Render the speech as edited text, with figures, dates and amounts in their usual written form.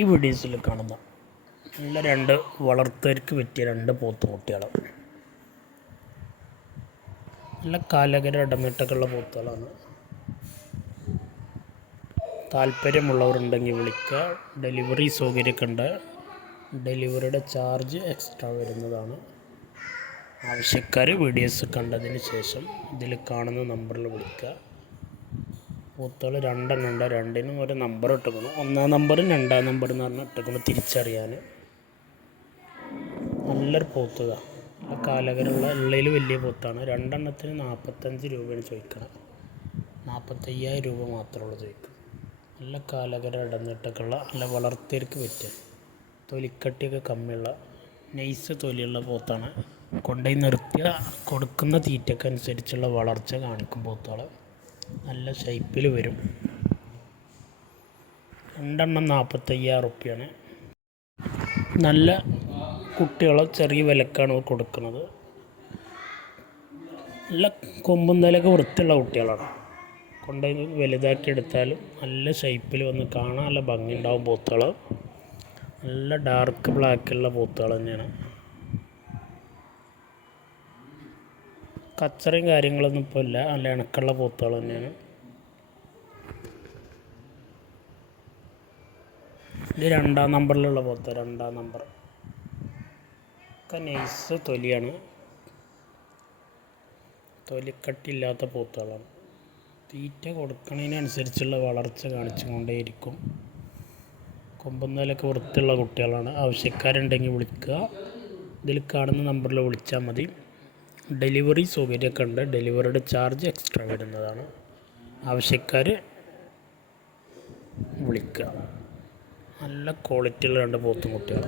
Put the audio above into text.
ഈ വീഡിയോസിൽ കാണുന്ന നല്ല രണ്ട് വളർത്തർക്ക് പറ്റിയ രണ്ട് പോത്തുകുട്ടികൾ, നല്ല കാലകര ഇടന്നിട്ടൊക്കെയുള്ള പോത്തുകളാണ്. താല്പര്യമുള്ളവരുണ്ടെങ്കിൽ വിളിക്കുക. ഡെലിവറി സൗകര്യമൊക്കെ ഉണ്ട്. ഡെലിവറിയുടെ ചാർജ് എക്സ്ട്രാ വരുന്നതാണ്. ആവശ്യക്കാർ വീഡിയോസ് കണ്ടതിന് ശേഷം ഇതിൽ കാണുന്ന നമ്പറിൽ വിളിക്കുക. പോത്തുകൾ രണ്ടെണ്ണം ഉണ്ട്. രണ്ടിനും ഒരു നമ്പർ ഇട്ടിക്കണം. ഒന്നാം നമ്പറും രണ്ടാം നമ്പർ എന്ന് പറഞ്ഞാൽ ഇട്ടിക്കണം തിരിച്ചറിയാൻ. നല്ലൊരു പോത്തുക, നല്ല കാലകരമുള്ള ഉള്ളിൽ വലിയ പോത്താണ്. രണ്ടെണ്ണത്തിന് 45 രൂപയാണ് ചോദിക്കണം. 45,000 രൂപ മാത്രമുള്ളൂ ചോദിക്കും. നല്ല കാലകര ഇടന്നിട്ടൊക്കെ ഉള്ള നല്ല വളർത്തിയർക്ക് പറ്റുക, തൊലിക്കട്ടിയൊക്കെ കമ്മിയുള്ള നൈസ് തൊലിയുള്ള പോത്താണ്. കൊണ്ടുപോയി നിർത്തിയ കൊടുക്കുന്ന തീറ്റക്കനുസരിച്ചുള്ള വളർച്ച കാണിക്കും പോത്തുകൾ. നല്ല ഷേപ്പിൽ വരും. രണ്ടെണ്ണം 45,000 റുപ്യാണ്. നല്ല കുട്ടികളെ ചെറിയ വിലക്കാണ് കൊടുക്കുന്നത്. നല്ല കൊമ്പും തലയൊക്കെ വൃത്തിയുള്ള കുട്ടികളാണ്. കൊണ്ടുപോയി വലുതാക്കി എടുത്താലും നല്ല ഷേപ്പിൽ വന്ന് കാണാൻ നല്ല ഭംഗിയുണ്ടാവും പോത്തുകൾ. നല്ല ഡാർക്ക് ബ്ലാക്കുള്ള പോത്തുകൾ തന്നെയാണ്. കച്ചറയും കാര്യങ്ങളൊന്നും ഇപ്പോൾ ഇല്ല. നല്ല ഇണക്കുള്ള പോത്തുകൾ തന്നെയാണ്. ഇത് രണ്ടാം നമ്പറിലുള്ള പോത്ത്, രണ്ടാം നമ്പർ ഒക്കെ നൈസ് തൊലിയാണ്. തൊലിക്കട്ടില്ലാത്ത പോത്തുകളാണ്. തീറ്റ കൊടുക്കുന്നതിനനുസരിച്ചുള്ള വളർച്ച കാണിച്ചുകൊണ്ടേയിരിക്കും. കൊമ്പുന്നതിലൊക്കെ വൃത്തിയുള്ള കുട്ടികളാണ്. ആവശ്യക്കാരുണ്ടെങ്കിൽ വിളിക്കുക. ഇതിൽ കാണുന്ന നമ്പറിൽ വിളിച്ചാൽ മതി. ഡെലിവറി സൗകര്യമൊക്കെ ഉണ്ട്. ഡെലിവറിയുടെ ചാർജ് എക്സ്ട്രാ വരുന്നതാണ്. ആവശ്യക്കാർ വിളിക്കുക. നല്ല ക്വാളിറ്റിയുള്ള രണ്ട് പോത്തും കുട്ടികൾ.